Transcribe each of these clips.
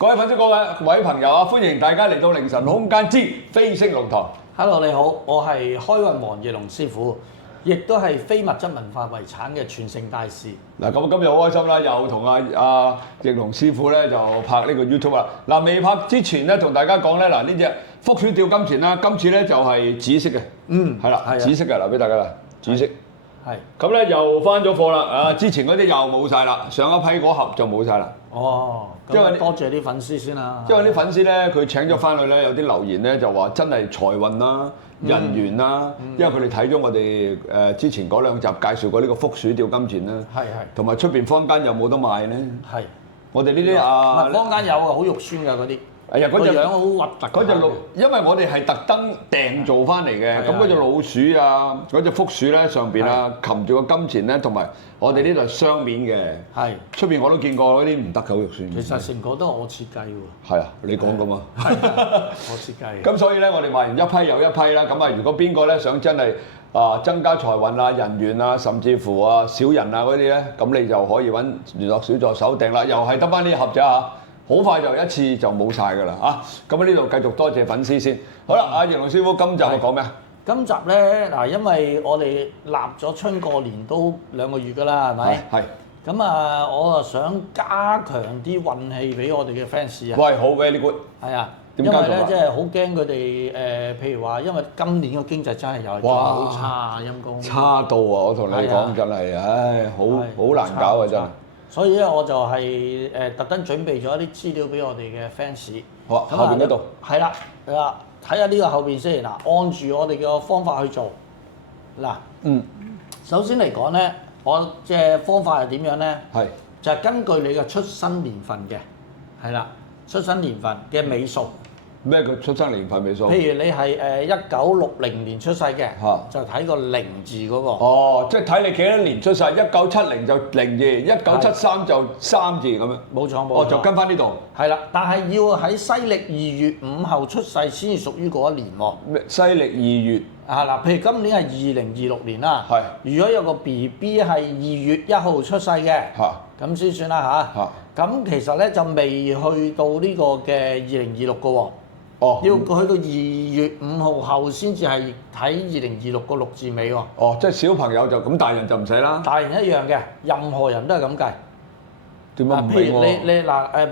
各位粉絲、各位朋友啊，歡迎大家嚟到凌晨空間之飛升龍堂。Hello， 你好，我係開運王奕龍師傅，亦都係非物質文化遺產嘅傳承大使。嗱，咁今日好開心啦，又同阿奕龍師傅咧就拍呢個 YouTube 啦。嗱，未拍之前咧，同大家講咧，嗱呢隻福鼠吊金錢啦，今次咧就係紫色嘅，係啦，紫色嘅，留俾大家啦，紫色。係。咁咧又翻咗貨啦，啊！之前嗰啲又冇晒啦，上一批嗰盒就冇晒啦。哦，因為多謝啲粉絲先啦。因為啲粉絲咧，佢請咗翻去咧，有啲留言咧就話真係財運啦、人緣啦，因為佢哋睇咗我哋之前嗰兩集介紹過呢個福鼠吊金錢啦，同埋出邊坊間有冇得賣咧？係，我哋呢啲坊間有啊，好肉酸㗎嗰啲。係啊，嗰隻樣好核突。嗰隻老，因為我哋係特登訂做翻嚟嘅，咁嗰隻老鼠啊，嗰隻福鼠咧上邊啊，擒住個金錢咧，同埋我哋呢度係雙面嘅。係。出邊我都見過嗰啲唔得嘅，好肉酸。其實成個都係我設計喎。係啊，你講噶嘛？我設計。咁所以咧，我哋賣完一批又一批啦。咁啊，如果邊個咧想真係增加財運啊、人緣啊，甚至乎小人啊嗰啲咧，咁你就可以揾聯絡小助手訂啦。又係得翻呢盒啫嚇。好快就一次就冇晒㗎啦嚇！咁呢度繼續多謝粉絲先。好啦，阿奕龍師傅，今集我講咩啊？今集咧嗱，因為我哋立咗春過年都2個月㗎啦，係咪？係。咁啊，我啊想加強啲運氣俾我哋嘅 fans 啊。喂，好 very good。係啊。因為咧，即係好驚佢哋譬如話，因為今年個經濟真係又係好差啊，陰公。差到啊！我同你講真係，唉，好難搞啊真係。所以咧，我就係特登準備咗一啲資料俾我哋嘅 fans。好啊，後邊嗰度。係啦，睇下呢個後邊先。嗱，按住我哋嘅方法去做。嗱，首先嚟講咧，我嘅方法係點樣咧？係。就係根據你嘅出生年份嘅，係啦，出生年份嘅尾數。咩叫出生年份尾數？譬如你係1960年出世嘅，就睇個0字嗰個。哦，即係睇你幾多年出世，1970就0字，1973就3字咁樣。冇錯。哦，就跟翻呢度。係啦，但係要喺西歷2月5號出世先至屬於嗰一年喎。咩？西歷2月。嗱，譬如今年係2026年啦。係。如果有個 BB 係2月1號出世嘅，咁先算啦嚇。咁其實咧就未去到呢個嘅2026個喎。哦，要去到2月5號後先至係睇2026個6字尾喎。哦，即係小朋友就咁，大人就唔使啦。大人一樣嘅，任何人都係咁計。點解唔俾我？譬如你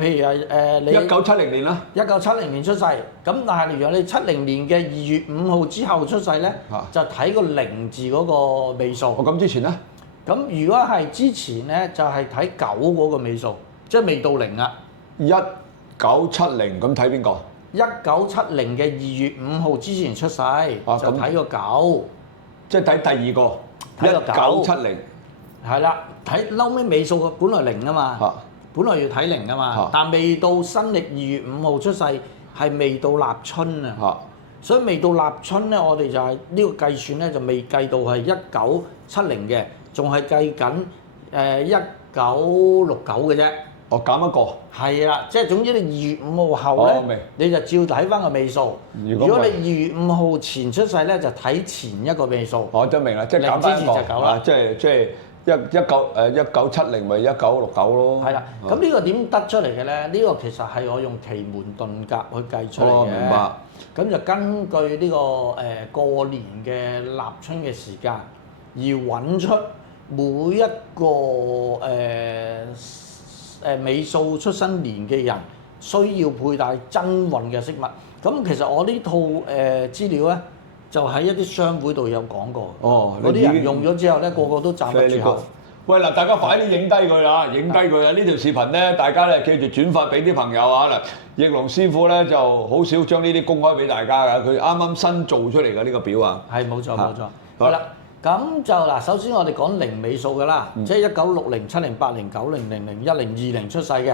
譬如你1970年啦。1970年出世，咁但係如果你70年嘅2月5號之後出世咧，就睇個0字嗰個尾數。哦，咁之前咧？咁如果係之前咧，就係睇9嗰個尾數，即係未到0啊。1970咁睇邊個？1970嘅2月5號之前出世，就睇個9，即係睇第二個。睇個1970。係啦，睇嬲尾尾數本來0啊嘛，本來要睇0啊嘛，但未到新歷2月5號出世，係未到立春啊。所以未到立春咧，我哋就係呢個計算咧就未計到係1970嘅，仲係計緊1969嘅啫。哦，減一個。係啦，即係總之你2月5號後咧，你就照睇翻個尾數。如果你2月5號前出世咧，就睇前一個尾數。我都明啦，即係減翻一個。即係1970咪1969咯。係啦，咁呢個點得出嚟嘅咧？呢個其實係我用奇門遁甲去計出嚟嘅。明白。咁就根據呢個過年嘅立春嘅時間，而揾出每一個尾數出生年嘅人需要佩戴真運嘅飾物。咁其實我呢套資料咧，就喺一啲商會度有講過。哦，嗰啲人用咗之後咧，個個都讚得住口。喂嗱，大家快啲影低佢啦，影低佢啦！呢條視頻咧，大家咧記住轉發俾啲朋友啊！嗱，奕龍師傅咧就好少將呢啲公開俾大家㗎，佢啱啱新做出嚟嘅呢個表啊。係冇錯冇錯。好啦，咁就嗱，首先我哋講0尾數㗎啦，即係1960、70、80、90、00、1020出世嘅。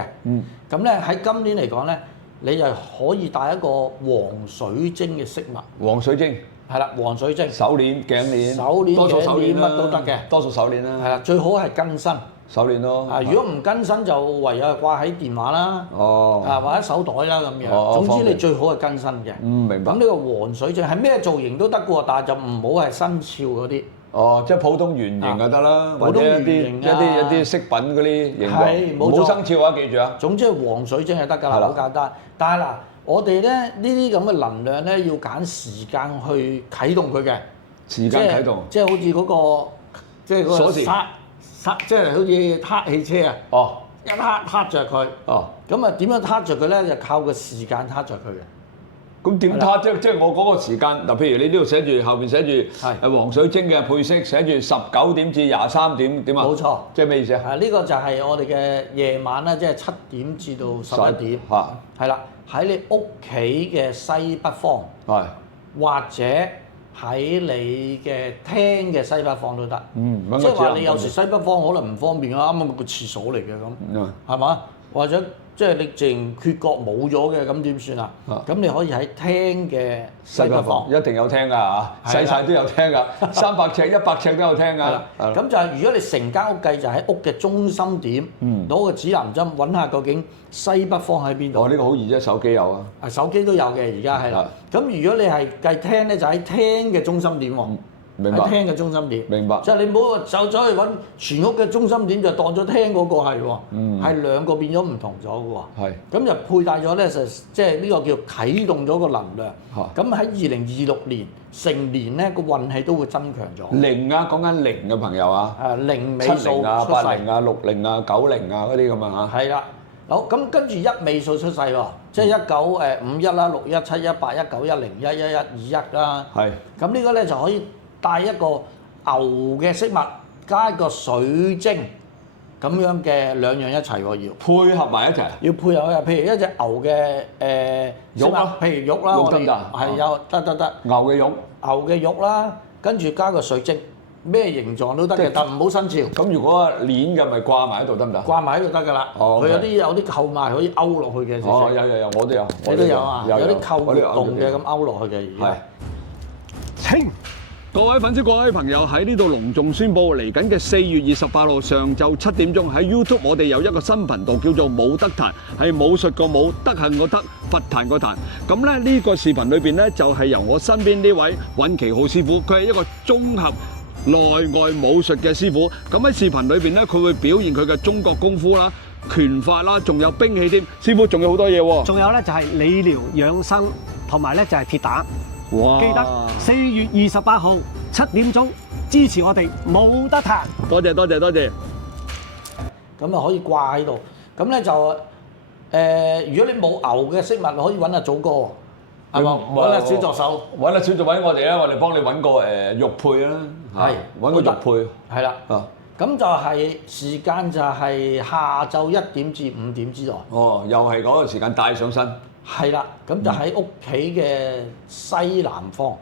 咁咧喺今年嚟講咧，你就可以戴一個黃水晶嘅飾物。黃水晶。係啦，黃水晶。手鏈、頸鏈。多數手鏈乜都得嘅。多數手鏈啦。係啦，最好係跟身。手鏈咯。如果唔跟身就唯有掛喺電話啦。哦。或者手袋啦咁樣。總之你最好係跟身嘅。明白。咁呢個黃水晶係咩造型都得嘅喎，但係就唔好係生肖嗰啲。哦，即係普通圓形就得啦，或者一啲飾品嗰啲形狀，冇生肖啊，記住啊。總之係黃水晶就得㗎啦，好簡單。但係嗱，我哋咧呢啲咁嘅能量咧，要揀時間去啟動佢嘅。時間啟動。即係好似嗰個，即係嗰個鎖匙，即係好似撻汽車啊。哦。一撻着佢。哦。咁啊點樣撻着佢咧？就靠個時間撻着佢嘅。咁點撻啫？即係我嗰個時間嗱，譬如你呢度寫住後邊寫住係黃水晶嘅配飾，寫住19點至23點點啊？冇錯，即係咩意思啊？呢個就係我哋嘅夜晚啦，即係7點至到11點。係啦，喺你屋企嘅西北方，或者喺你嘅廳嘅西北方都得。即係話你有時西北方可能唔方便啊，啱啱個廁所嚟嘅咁，係嘛？或者即係你淨缺角冇咗嘅，咁點算啊？咁你可以喺廳嘅西北方，一定有廳㗎嚇，細細都有廳㗎，300尺、100尺都有廳㗎。咁就係如果你成間屋計就喺屋嘅中心點，攞個指南針揾下究竟西北方喺邊度。哦，呢個好易啫，手機有啊。手機都有嘅，而家係啦。咁如果你係計廳咧，就喺廳嘅中心點喎。明白。喺廳嘅中心點。明白。即係你唔好走咗去揾全屋嘅中心點，就當咗廳嗰個係喎。係兩個變咗唔同咗嘅喎。係。咁就配戴咗咧，就即係呢個叫啟動咗個能量。咁喺2026年成年咧，個運氣都會增強咗。0啊，講緊0嘅朋友啊。0尾數70啊、80啊、60啊、90啊嗰啲咁啊嚇。係啦。好，咁跟住1尾數出世喎，即係1951啦、61、7、18、19、10、111、21啦。係。咁呢個咧就可以帶一個牛嘅飾物，加一個水晶咁樣嘅兩樣一齊喎，要配合埋一齊。要配合嘅，譬如一隻牛嘅飾物，譬如玉啦，我哋係有得。牛嘅玉。牛嘅玉啦，跟住加個水晶，咩形狀都得嘅，但唔好生肖。咁如果鏈嘅咪掛埋喺度得唔得？掛埋喺度得㗎啦。佢有啲扣埋可以勾落去嘅。哦，有，我都有。你都有啊？有啲扣活動嘅咁勾落去嘅而家。清。各位粉絲、各位朋友喺呢度隆重宣佈，嚟緊嘅4月28號上晝7點鐘喺 YouTube 我哋有一個新頻道叫做武德壇，係武術個武，德行個德，佛壇個壇。咁咧呢個視頻裏邊咧就係由我身邊呢位尹其浩師傅，佢係一個綜合內外武術嘅師傅。咁喺視頻裏邊咧，佢會表現佢嘅中國功夫啦、拳法啦，仲有兵器添。師傅仲有好多嘢喎。仲有咧就係理療養生，同埋咧就係鐵打。哇！記得4月28號7點鐘支持我哋武德壇。多謝。咁啊可以掛喺度。咁咧就如果你冇牛嘅飾物，可以揾阿祖哥，係嘛？揾阿小助手，揾我哋啦，我哋幫你揾個玉佩啦。係，揾個玉佩。係啦。咁就係時間就係下晝1點至5點之內。哦，又係嗰個時間帶上身。係啦，咁就喺屋企嘅西南方，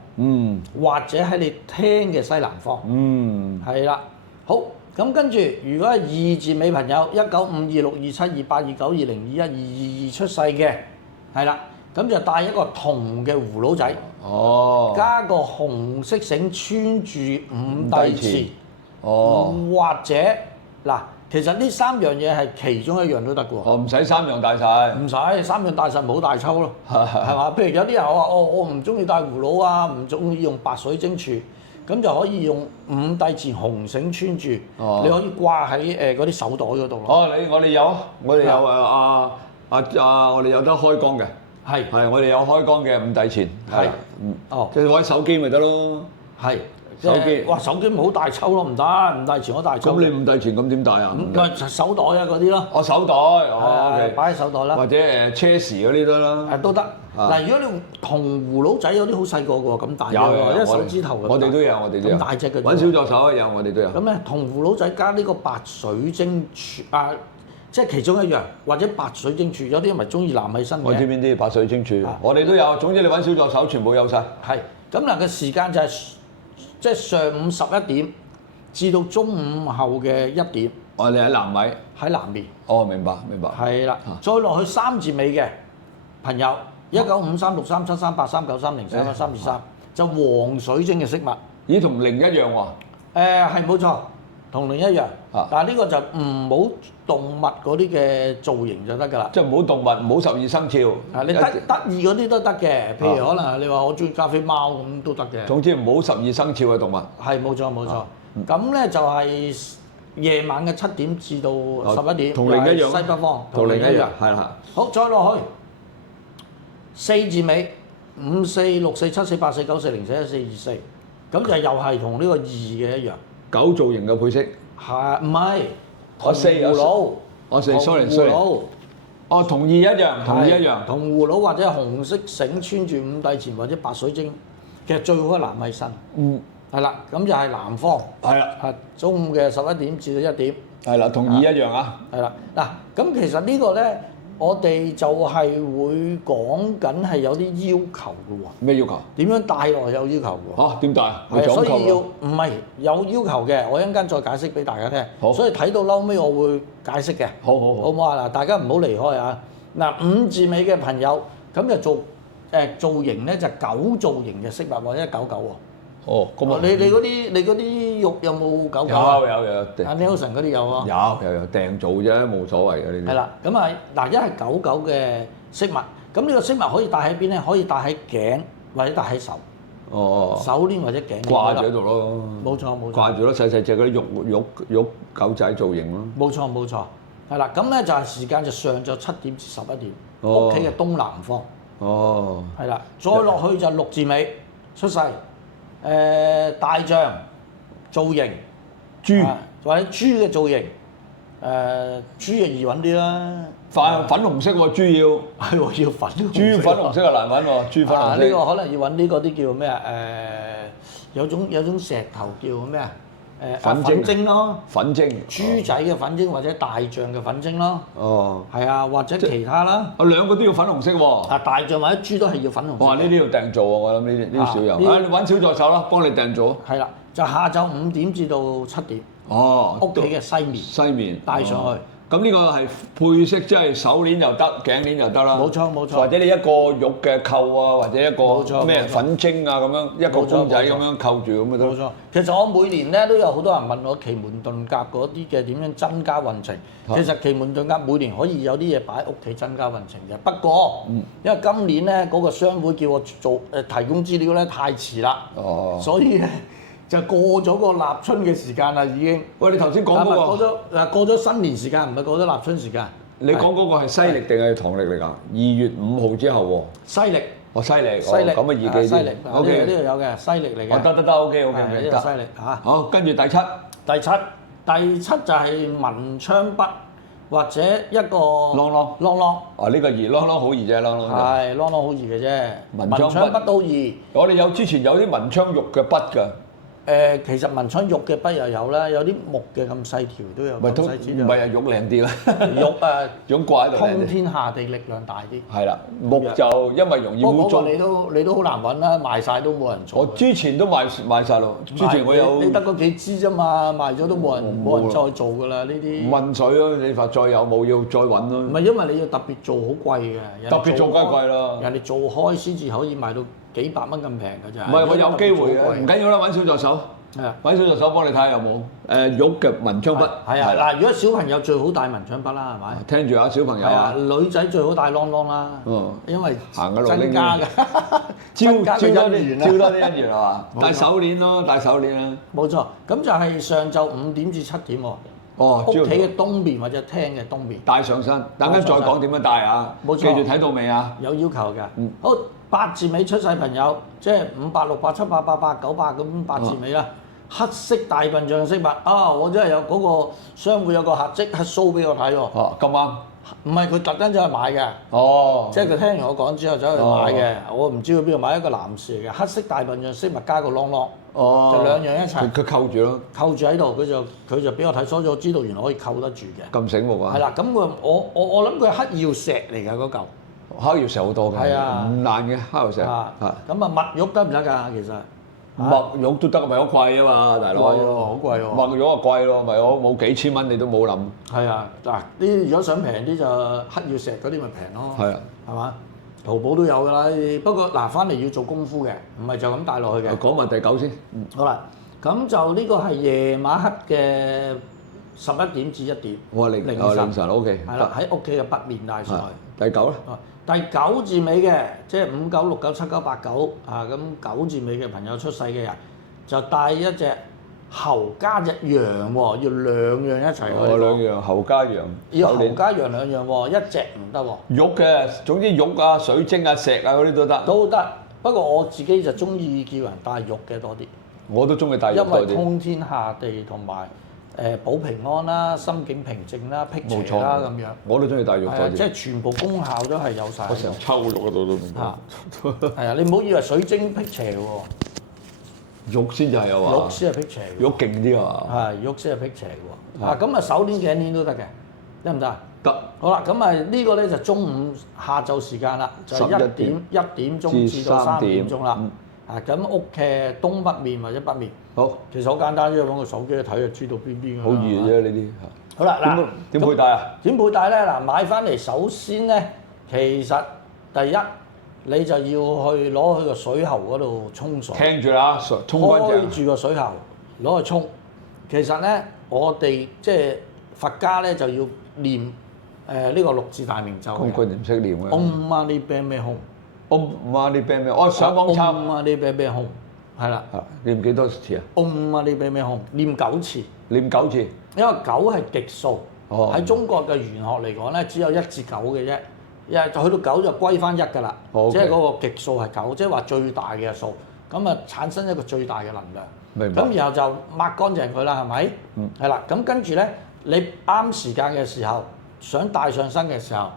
或者喺你廳嘅西南方，係啦。好，咁跟住，如果係2字尾朋友，1952627282922222出世嘅，係啦，咁就帶一個銅嘅葫蘆仔，加個紅色繩穿住5帝錢，或者嗱。其實呢3樣嘢係其中一樣都得嘅喎。哦，唔使3樣帶晒。唔使3樣帶晒冇大抽咯，係嘛？譬如有啲人話我唔中意帶葫蘆啊，唔中意用白水晶柱，咁就可以用5帝錢紅繩穿住，你可以掛喺嗰啲手袋嗰度咯。哦，我哋有我哋有得開光嘅。係我哋有開光嘅5帝錢。係。即係攞喺手機咪得咯。係。手機，哇！手機唔好大抽咯，唔得，5帝錢好大抽。咁你5帝錢咁點帶啊？手袋啊嗰啲咯。哦，手袋，擺喺手袋啦。或者車匙嗰啲都啦。都得。嗱，如果你用銅葫蘆仔有啲好細個嘅喎，咁大嘅，一手指頭咁。我哋都有，咁大隻嘅。揾小助手有，我哋都有。咁咧，銅葫蘆仔加呢個白水晶柱即係其中一樣，或者白水晶柱，有啲人咪中意攬起身嘅。我知邊啲白水晶柱，我哋都有。總之你揾小助手，全部有晒。係。咁嗱嘅時間就係。即係上午11點至到中午後嘅1點。你喺南位。喺南面。哦，明白。係啦，再落去3字尾嘅朋友，195363738393031323，就黃水晶嘅飾物。咦，同0一樣喎？係冇錯，同齡一樣。但係呢個就唔好動物嗰啲嘅造型就得㗎啦。即係唔好動物，唔好12生肖。你得意嗰啲都得嘅，譬如可能你話我中意加菲貓咁都得嘅。總之唔好12生肖嘅動物。係冇錯冇錯。咁咧就係夜晚嘅7點至到11點，同齡一樣，西北方同齡一樣，係啦。好，再落去4字尾5、4、6、4、7、4、8、4、9、4、0、4、1、4、2、4，咁就又係同呢個2嘅一樣。狗造型嘅配飾。係唔係？我4葫蘆。我4 ，sorry。哦，同2一樣，同2一樣。同葫蘆或者紅色繩穿住五帝錢或者白水晶，其實最好係南米身。係啦，咁就係南方。係啦。係中午嘅11點至到1點。係啦，同2一樣啊。係啦，嗱，咁其實呢個咧，我哋就係會講緊係有啲要求嘅喎。咩要求？點樣帶落有要求嘅喎？嚇，點帶？係所以要唔係有要求嘅，我一陣間再解釋俾大家聽。好。所以睇到嬲尾我會解釋嘅。好好好。好唔好啊？嗱，大家唔好離開啊！嗱，5字尾嘅朋友，咁就做造型咧，就狗造型嘅飾物或者狗狗喎。哦，咁啊！你嗰啲肉有冇狗狗？有。阿 Nelson 嗰啲有啊。有訂做啫，冇所謂嘅呢啲。係啦，咁啊嗱，一係狗狗嘅飾物，咁呢個飾物可以戴喺邊咧？可以戴喺頸或者戴喺手。哦。手鏈或者頸鏈。掛住喺度咯。冇錯冇錯。掛住咯，細細隻嗰啲肉狗仔造型咯。冇錯冇錯，係啦，咁咧就係時間就上晝7點至11點，屋企嘅東南方。哦。係啦，再落去就6字尾出世。大象造型，豬或者豬嘅造型，豬就易揾啲啦。粉紅色喎，豬要係喎，要粉。豬粉紅色就難揾喎，豬粉紅色。呢個可能要揾啲嗰啲叫咩啊？有種石頭叫咩啊？粉晶咯，粉晶。豬仔嘅粉晶或者大象嘅粉晶咯。哦。係啊，或者其他啦。兩個都要粉紅色喎。大象或者豬都係要粉紅色。哇！呢啲要訂做喎，我諗呢啲少有。你揾小助手啦，幫你訂做。係啦，就下晝5點至到7點。哦。屋企嘅西面。西面。帶上去。咁呢個係配飾，即係手鏈又得，頸鏈又得啦。冇錯冇錯。或者你一個玉嘅扣啊，或者一個咩粉晶啊咁樣，一個公仔咁樣扣住咁咪得。冇錯。其實我每年咧都有好多人問我奇門遁甲嗰啲嘅點樣增加運程。其實奇門遁甲每年可以有啲嘢擺喺屋企增加運程嘅。不過，因為今年咧嗰個商會叫我提供資料咧太遲啦。哦。所以咧。就過咗個立春嘅時間啦，已經。喂，你頭先講嗰個過咗新年時間，唔係過咗立春時間。你講嗰個係西歷定係唐歷嚟㗎？2月5號之後喎。西歷。哦，西歷。西歷。咁啊，易記啲。西歷。O.K. 呢度有嘅西歷嚟嘅。得。O.K. 呢個西歷嚇。好，跟住第7。第七就係文昌筆或者一個。啷。哦，呢個易，啷好易啫，啷。係，啷好易嘅啫。文昌筆都易。我哋之前有啲文昌玉嘅筆㗎。其實文昌玉嘅筆又有啦，有啲木嘅咁細條都有。唔係玉靚啲啦。玉掛喺度。通天下地力量大啲。係啦，木就因為容易污糟。你都好難揾啦，賣晒都冇人做。我之前都賣晒咯。之前我有。你得嗰幾支啫嘛，賣咗都冇人再做㗎啦呢啲。問水咯，你話再有冇要再揾咯。唔係因為你要特別做好貴嘅。特別做梗係貴啦。人哋做開先至可以賣到幾百蚊咁平㗎咋？唔係，我有機會嘅，唔緊要啦，揾小助手。係啊，揾小助手幫你睇下有冇玉嘅文昌筆。係啊，嗱，如果小朋友最好帶文昌筆啦，係咪？聽住啊，小朋友啊，女仔最好帶啷啦。因為行嘅路增加嘅，招多啲姻緣係嘛？戴手鏈咯，戴手鏈啦。冇錯，咁就係上晝5點至7點喎。哦，屋企嘅東邊或者廳嘅東邊。帶上身，等陣再講點樣帶啊。冇錯，記住睇到未啊？有要求㗎。好，8字尾出世朋友，即係5、8、6、8、7、8、8、8、9、8咁8字尾啦。黑色大笨象飾物啊！我真係有嗰個商會有個客即刻 show 俾我睇喎。哦，咁啱。唔係佢特登走去買嘅。哦。即係佢聽完我講之後走去買嘅。我唔知佢邊度買，一個男士嚟嘅，黑色大笨象飾物加個啷。哦。就兩樣一齊。佢扣住咯。扣住喺度，佢就俾我睇，所以我知道原來可以扣得住嘅。咁醒目啊！係啦，咁我諗佢係黑曜石嚟㗎嗰嚿。黑曜石好多嘅。係啊。唔爛嘅黑曜石。啊。咁啊，墨玉得唔得㗎？其實。墨玉都得，咪好貴啊嘛，大佬。貴喎，好貴喎。墨玉啊貴咯，咪我冇幾千蚊你都冇諗。係啊，嗱，呢如果想平啲就黑曜石嗰啲咪平咯。係啊，係嘛？淘寶都有㗎啦，不過嗱翻嚟要做功夫嘅，唔係就咁帶落去嘅。講埋第9先。好啦，咁就呢個係夜晚黑嘅11點至1點。哇！凌晨 OK。係啦，喺屋企嘅北面帶上去。第九咧？第9字尾嘅，即係5、9、6、9、7、9、8、9啊，咁9字尾嘅朋友出世嘅人，就帶一隻猴加隻羊喎，要2樣一齊去。2樣猴加羊。要猴加羊2樣喎，一隻唔得喎。玉嘅，總之玉啊、水晶啊、石啊嗰啲都得。都得，不過我自己就中意叫人帶玉嘅多啲。我都中意帶玉多啲。因為通天下地同埋保平安啦、心境平靜啦、辟邪啦咁樣。我都中意帶玉多啲。即係全部功效都係有晒。我成日抽玉嗰度都。係啊，你唔好以為水晶辟邪喎。玉先就係啊嘛。玉先係辟邪。玉勁啲啊嘛。係玉先係辟邪喎。咁啊手鏈頸鏈都得嘅，得唔得？得。好啦，咁啊呢個咧就中午下晝時間啦，就1點鐘至到3點鐘啦。咁屋嘅東北面或者北面。好，其實好簡單啫，揾個手機一睇就知道邊邊㗎啦。好易啫呢啲。好啦，嗱，點佩戴啊？點佩戴咧？嗱，買翻嚟首先咧，其實第一你就要去攞去個水喉嗰度沖水。聽住啦，沖乾淨。開住個水喉攞去沖。其實咧，我哋即係佛家咧就要念呢個6字大明咒。咁佢哋唔識念嘅。Om Mani Padme Hum。Om Mani Padme Hum。我上網抄。Om Mani Padme Hum。係啦，念幾多次啊？Om Mani Padme Hum，念9次。念9次。因為9係極數，喺中國嘅玄學嚟講咧，只有1至9嘅啫。去到9就歸翻1㗎啦，即係嗰個極數係9，即係話最大嘅數。咁啊產生一個最大嘅能量。明白。咁然後就抹乾淨佢啦，係咪？係啦。咁跟住咧，你啱時間嘅時候，想帶上身嘅時候，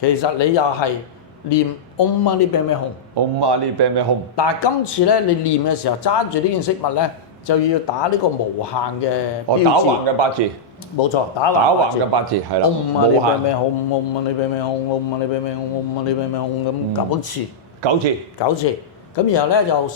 其實你又係念 Om Mani Padme Hum。Om Mani Padme Hum。但係今次咧，你念嘅時候揸住呢件飾物咧，就要打呢個無限嘅標誌。打橫嘅8字。冇錯，打橫嘅8字係啦。Om Mani Padme Hum，Om Mani Padme Hum，Om Mani Padme Hum，Om Mani Padme Hum 咁9次。9次。咁然後咧就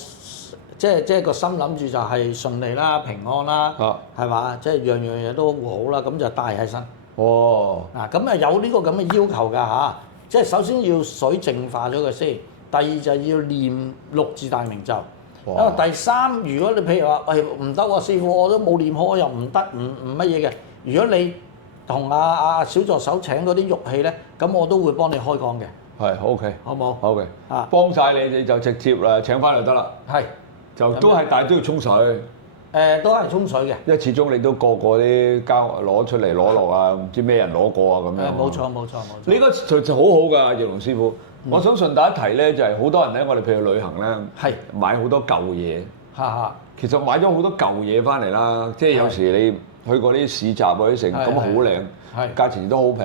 即係個心諗住就係順利啦、平安啦，係嘛？即係樣嘢都好啦，咁就帶喺身。哦。嗱，咁啊有呢個咁嘅要求㗎嚇。即係首先要水淨化咗佢先，第二就要念6字大明咒。因為第三，如果你譬如話，唔得喎，師傅我都冇念好，我又唔得，唔乜嘢嘅。如果你同阿小助手請嗰啲玉器咧，咁我都會幫你開光嘅。係 OK，好冇？好嘅。啊，幫晒你就直接請翻就得啦。係，就都係，但係都要沖水。都係沖水嘅。因為始終你都個啲膠攞出嚟攞落啊，唔知咩人攞過啊咁樣。冇錯。你呢個就好好㗎，葉龍師傅。我想順帶一提咧，就係好多人咧，我哋譬如旅行咧，買好多舊嘢。其實買咗好多舊嘢翻嚟啦，即係有時你去過啲市集嗰啲城，咁好靚，價錢都好平。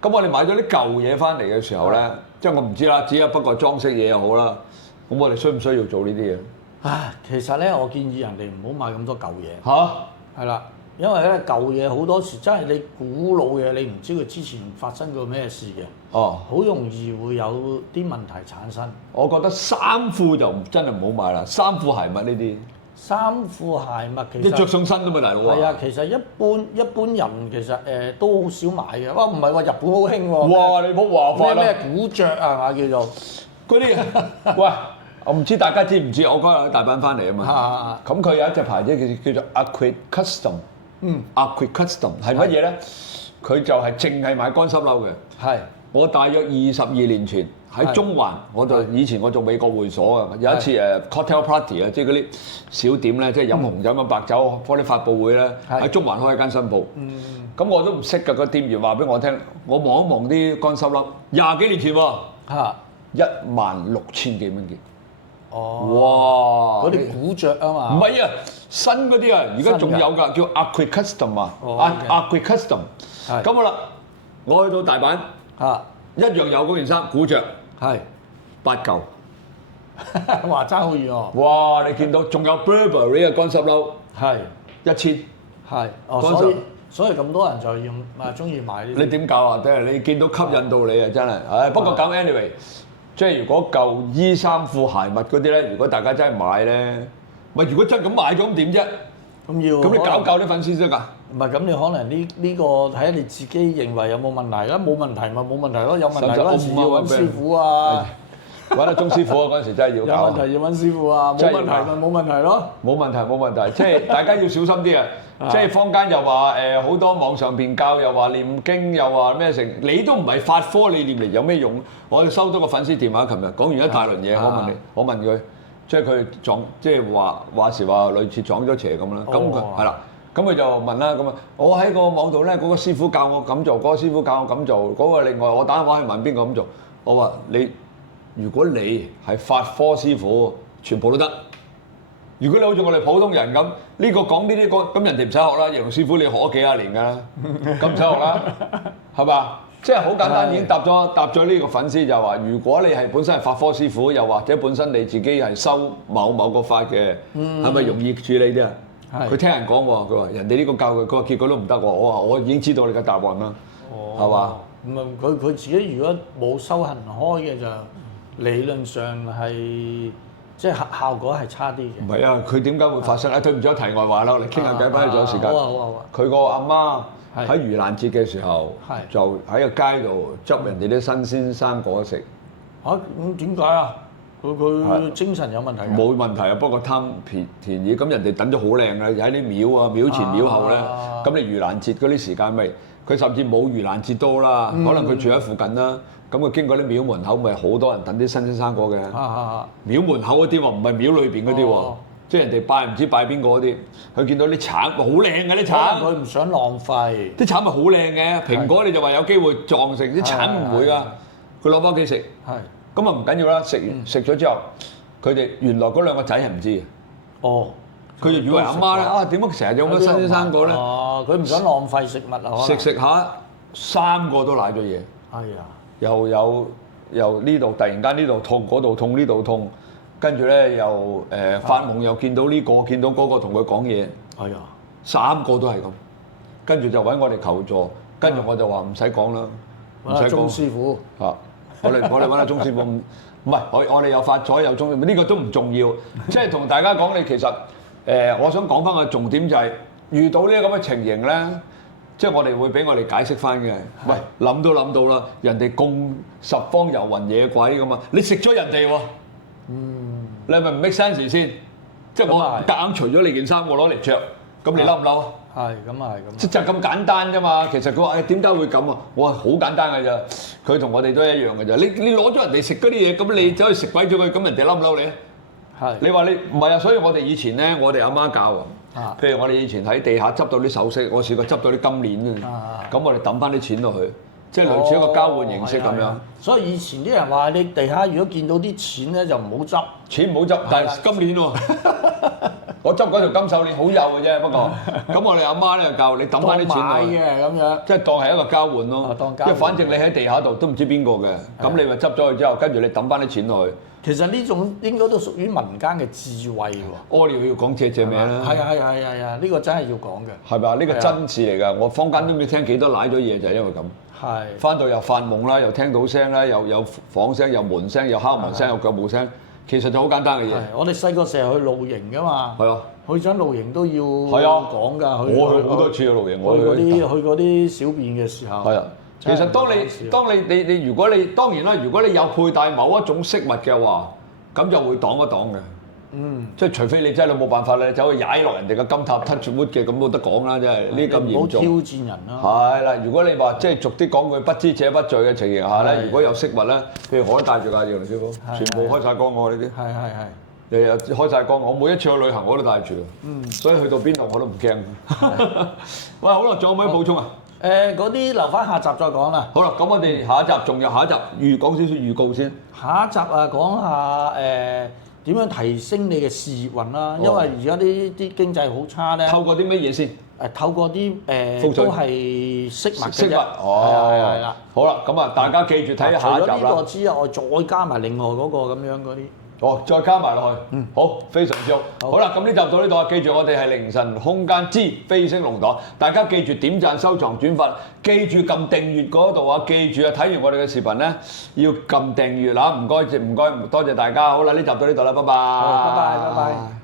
咁我哋買咗啲舊嘢翻嚟嘅時候咧，即係我唔知啦，只係不過裝飾嘢又好啦。咁我哋需唔需要做呢啲嘢？其實咧，我建議人哋唔好買咁多舊嘢。係啦，因為咧舊嘢好多時真係你古老嘢，你唔知佢之前發生過咩事嘅。好容易會有啲問題產生。我覺得衫褲就真係唔好買啦，衫褲鞋襪呢啲。衫褲鞋襪其實你着上身㗎嘛，大佬啊！係啊，其實一般人其實都好少買嘅。哇，唔係話日本好興喎。哇，你唔好話快啦。咩古着啊嘛叫做嗰啲。喂，我唔知大家知唔知？我嗰日喺大阪翻嚟啊嘛。咁佢有一隻牌子叫做 Aqua Custom。Aqua Custom 係乜嘢咧？佢就係淨係買乾濕褸嘅。係。我大約22年前喺中環，以前我做美國會所啊，有一次cocktail party 啊，即係嗰啲小點咧，即係飲紅酒飲白酒嗰啲發佈會咧，喺中環開一間新鋪。咁我都唔識㗎，個店員話俾我聽，我望一望啲乾濕褸，20幾年前喎，16,000幾蚊件。哦，哇！嗰啲古着啊嘛。唔係啊，新嗰啲啊，而家仲有㗎，叫 Aqua Custom 啊，Aqua Custom。咁好啦，我去到大阪。一樣有嗰件衫，古着係8嚿，話爭好遠喎！哇！你見到仲有 Burberry 嘅乾濕褸，係1000，係所以咁多人就要中意買呢啲。你點搞啊？即係你見到吸引到你啊！真係，不過咁 anyway，即係如果舊衣衫褲鞋襪嗰啲咧，如果大家真係買咧，咪如果真係咁買咗咁點啫？咁你搞教啲粉絲先㗎？唔係咁，你可能呢個睇下你自己認為有冇問題啦，冇問題咪冇問題咯，有問題嗰陣時要揾師傅啊。揾阿鐘師傅啊！嗰陣時真係要搞。有問題要揾師傅啊！冇問題咪冇問題咯。冇問題冇問題，即係大家要小心啲啊！即係坊間又話好多網上邊教，又話念經，又話咩成，你都唔係法科，你念嚟有咩用？我哋收到個粉絲電話，琴日講完一大輪嘢，我問佢，即係佢撞，即係話時話類似撞咗邪咁啦。咁佢係啦，咁佢就問啦，咁啊，我喺個網度咧，嗰個師傅教我咁做，嗰個師傅教我咁做，嗰個另外我打電話去問邊個咁做，我話你，如果你係法科師傅，全部都得。如果你好似我哋普通人咁，呢個講呢啲講，咁人哋唔使學啦。楊師傅你學咗幾廿年㗎啦，咁唔使學啦，係嘛？即係好簡單，已經答咗呢個粉絲就話：如果你係本身係法科師傅，又或者本身你自己係修某個法嘅，係咪容易處理啲啊？佢聽人講喎，佢話人哋呢個教佢，佢話結果都唔得喎。我話我已經知道你嘅答案啦，係嘛？咁啊，佢自己如果冇修行開嘅就理論上係。即係效果係差啲嘅。唔係啊，佢點解會發生啊？對唔住，題外話啦，我哋傾下偈，翻去仲有時間。好啊好啊好啊！佢個阿媽喺盂蘭節嘅時候，就喺個街度執人哋啲新鮮生果食。嚇咁點解啊？佢精神有問題？冇問題啊，不過貪便宜。咁人哋等咗好靚嘅，喺啲廟啊、廟前廟後咧。咁你盂蘭節嗰啲時間咪，佢甚至冇盂蘭節多啦。可能佢住喺附近啦。咁佢經過啲廟門口，咪好多人等啲新鮮生果嘅。廟門口嗰啲喎，唔係廟裏邊嗰啲喎，即係人哋拜唔知拜邊個嗰啲。佢見到啲橙好靚嘅啲橙，佢唔想浪費。啲橙咪好靚嘅，蘋果你就話有機會撞食，啲橙唔會㗎。佢攞翻屋企食。咁啊唔緊要啦，食咗之後，佢哋原來嗰兩個仔係唔知嘅。哦。佢就以為阿媽咧啊，點解成日有咁多新鮮生果咧？佢唔想浪費食物啊。食下3個都賴咗嘢。係啊。又呢度突然間呢度痛，嗰度痛，呢度痛，跟住咧又發夢又見到呢個，見到嗰個同佢講嘢。係啊，3個都係咁，跟住就揾我哋求助，跟住我就話唔使講啦，唔使講。鐘師傅啊，我哋揾阿鐘師傅，唔係我哋有法彩有鐘，呢個都唔重要，即係同大家講你其實我想講翻個重點就係遇到呢啲咁嘅情形咧。即係我哋會俾我哋解釋翻嘅，喂諗都諗到啦，人哋供十方遊魂野鬼咁啊，你食咗人哋喎，你係咪唔 make sense 先？即係我夾硬除咗你件衫，我攞嚟着，咁你嬲唔嬲啊？係咁啊，係咁。即就咁簡單啫嘛，其實佢話點解會咁啊？我話好簡單㗎咋，佢同我哋都一樣㗎咋。你攞咗人哋食嗰啲嘢，咁你走去食鬼咗佢，咁人哋嬲唔嬲你啊？係。你話你唔係啊？所以我哋以前咧，我哋阿媽教啊。譬如我哋以前喺地下執到啲首飾，我試過執到啲金鏈啊，咁我哋抌翻啲錢落去，即係類似一個交換形式咁樣。所以以前啲人話你地下如果見到啲錢咧就唔好執，錢唔好執，但係金鏈喎。我執嗰條金手鏈好幼嘅啫，不過咁我哋阿媽咧就教你抌翻啲錢落去，嘅咁樣，即係當係一個交換咯。即係反正你喺地下度都唔知邊個嘅，咁你咪執咗佢之後，跟住你抌翻啲錢落去。其實呢種應該都屬於民間嘅智慧喎。屙尿要講借名啦。係啊，呢個真係要講嘅。係咪啊？呢個真事嚟㗎，我坊間都未聽幾多賴咗嘢就係因為咁。係。翻到又發夢啦，又聽到聲啦，又有房聲，又門聲，又敲門聲，又腳步聲，其實就好簡單嘅嘢。我哋細個成日去露營㗎嘛。係啊。去親露營都要講㗎。我去好多次去露營，去嗰啲小便嘅時候。係啊。其實當你如果你當然啦，如果你有佩戴某一種飾物嘅話，咁就會擋一擋嘅。即係除非你真係冇辦法咧，走去踩落人哋嘅金塔 touch wood 嘅，咁冇得講啦，真係呢咁嚴重。唔好挑戰人啦。係啦，如果你話即係俗啲講句不知者不罪嘅情形下咧，如果有飾物咧，譬如我都帶住㗎，楊師傅，全部開晒光我呢啲。係。日日開晒光，我每一次去旅行我都帶住。所以去到邊度我都唔驚。喂，好啦，仲有冇啲補充啊？嗰啲留翻下集再講啦。好啦，咁我哋下一集仲有下一集講少少預告先。下一集啊，講下點樣提升你嘅事業運啦。因為而家啲經濟好差咧。透過啲乜嘢先？透過啲都係飾物嘅啫。飾物係啦。好啦，咁啊，大家記住睇下下一集啦。除咗呢個之外，再加埋另外嗰個咁樣嗰啲。再加埋落去。好，非常之好。好啦，咁呢集到呢度啊，記住我哋係凌晨空間之飛星龍堂，大家記住點讚、收藏、轉發，記住撳訂閱嗰度啊，記住啊，睇完我哋嘅視頻咧，要撳訂閱啦，唔該，多謝大家。好啦，呢集到呢度啦，拜拜。好，拜拜。